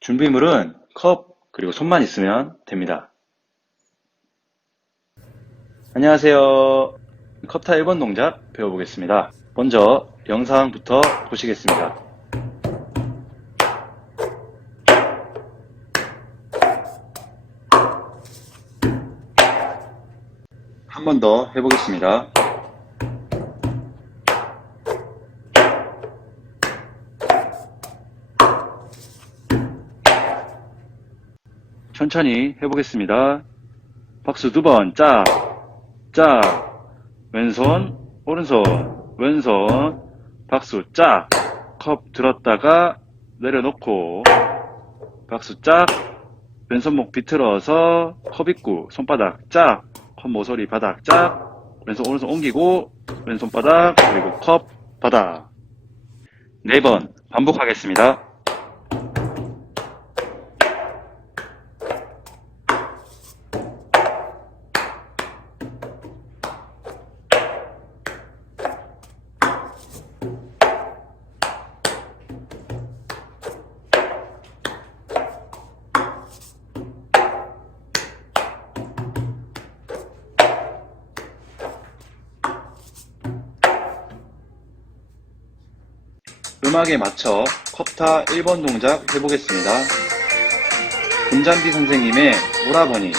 준비물은 컵, 그리고 손만 있으면 됩니다. 안녕하세요. 컵타 1번 동작 배워보겠습니다. 먼저 영상부터 보시겠습니다. 한 번 더 해보겠습니다. 천천히 해보겠습니다. 박수 두 번, 짝, 짝, 왼손, 오른손, 왼손, 박수 짝, 컵 들었다가 내려놓고, 박수 짝, 왼손목 비틀어서 컵 입구, 손바닥 짝, 컵 모서리 바닥 짝, 왼손 오른손 옮기고, 왼손 바닥, 그리고 컵 바닥. 네 번. 반복하겠습니다. 음악에 맞춰 컵타 1번 동작 해보겠습니다. 금잔디 선생님의 오라버니